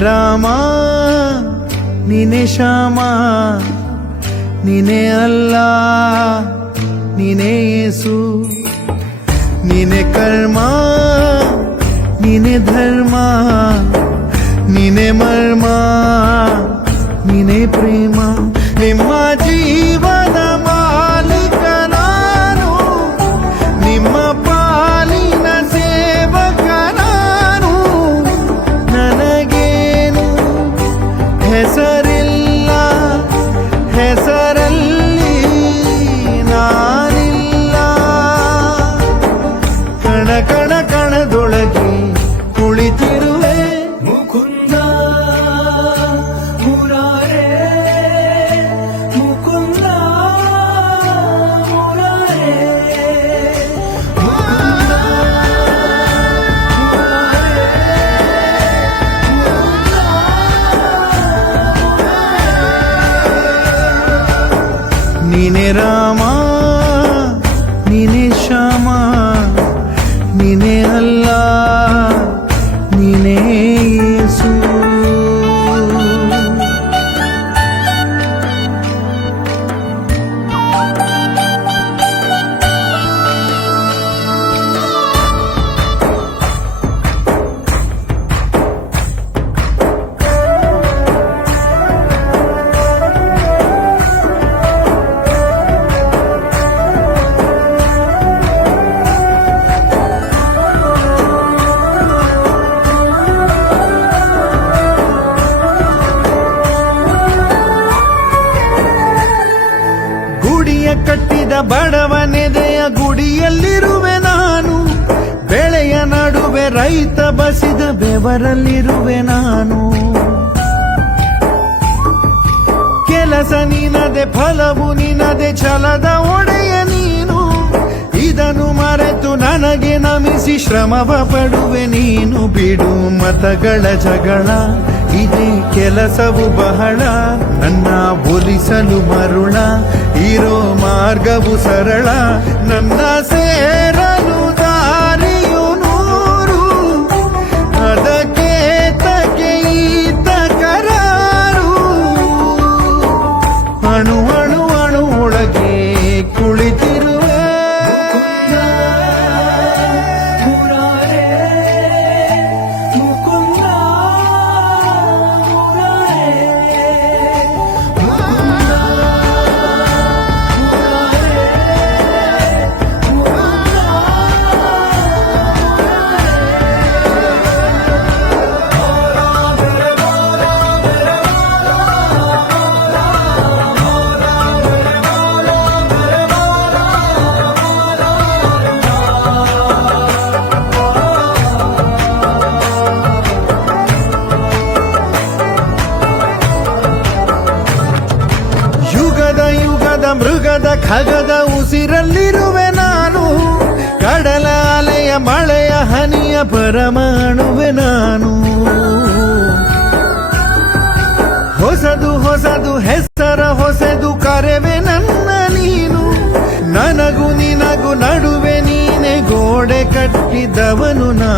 ರಾಮ ನೀನೆ ಶ್ಯಾಮ ನೀನೆ ಅಲ್ಲ ನೀನೆ ಯೇಸು ನೀನೆ ಕರ್ಮ ನೀನೆ ಧರ್ಮ ನೀನೆ ಮರ್ಮ ನೀನೆ ಪ್ರೇಮ ನಿಮ್ಮ ಜೀವನ ಮಾಲೀಕ ನಾನು ನಿಮ್ಮ ಪಾಲಿನ ಸೇವಕ ನಾನು ನನಗೇನು ಹೆಸರಿಲ್ಲ ಹೆಸರಲ್ಲಿ ನಾನಿಲ್ಲ ಕಣ ಕಣ ಕಣದೊಳಗೆ ಕುಳಿತಿರುವೆ ಮುಕುಂದ ಮುರಾರೇ ಮುಕುಂದ ಮುರಾರೇ ಮುಕುಂದ ನೀನೆ ರಾಮ ನೀನೆ ಶ್ಯಾಮ ನೀನೆ ಅಲ್ಲ ನೀನೆ ಯೇಸು ಗುಡಿಯ ಕಟ್ಟಿದ ಬಡವನೆದೆಯ ಗುಡಿಯಲ್ಲಿರುವೆ ನಾನು ಬೆಳೆಯ ನಡುವೆ ರೈತ ಬಸಿದ ಬೆವರಲ್ಲಿರುವೆ ನಾನು ಕೆಲಸ ನಿನದೆ ಫಲವು ನಿನದೆ ಛಲದ ಒಡೆಯ ನೀನು ಇದನ್ನು ಮರೆತು ನನಗೆ ನಮಿಸಿ ಶ್ರಮವ ಪಡುವೆ ನೀನು ಬಿಡು ಮತಗಳ ಜಗಳ ಇದೇ ಕೆಲಸವು ಬಹಳ ನನ್ನ ಒಲಿಸಲು ಮರುಳ ಇರೋ ಮಾರ್ಗವು ಸರಳ ನನ್ನ ಸೇರಲು ದಾರಿಯು ನೂರು ಅದಕ್ಕೆ ತಗೆ ಈತ ಕರಾರು ಅಣು ಅಣು ಅಣು ಒಳಗೆ ಕುಳಿತಿರುವೆ ಮೃಗದ ಖಗದ ಉಸಿರಲ್ಲಿರುವೆ ನಾನು ಕಡಲ ಅಲೆಯ ಮಳೆಯ ಹನಿಯ ಪರಮಾಣುವೆ ನಾನು ಹೊಸದು ಹೊಸದು ಹೆಸರ ಹೊಸದು ಕರೆವೆ ನನ್ನ ನೀನು ನನಗೂ ನಿನಗೂ ನಡುವೆ ನೀನೆ ಗೋಡೆ ಕಟ್ಟಿದವನು ನಾ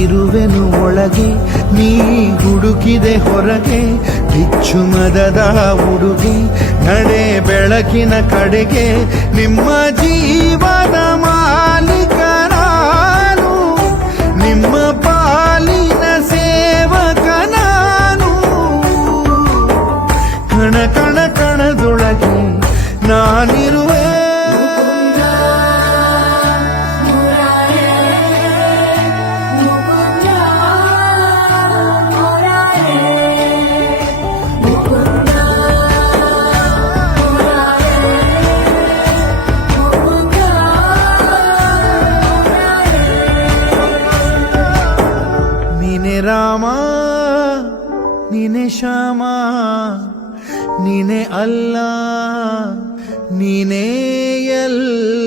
ಇರುವೆನು ಒಳಗೆ ನೀ ಹುಡುಕಿದೆ ಹೊರಗೆ ಬಿಚ್ಚು ಮದದ ಉಡುಗೆ ನಡೆ ಬೆಳಕಿನ ಕಡೆಗೆ ನಿಮ್ಮ ಜೀವನ ಮಾಲೀಕ ನಾನು ನಿಮ್ಮ ಪಾಲಿನ ಸೇವಕ ನಾನು ಕಣ ಕಣ ಕಣದೊಳಗೆ ನಾನಿರುವೆ ನೀನೆ ರಾಮ ನೀನೆ ಶ್ಯಾಮ ನೀನೆ ಅಲ್ಲ ನೀನೇ ಎಲ್ಲ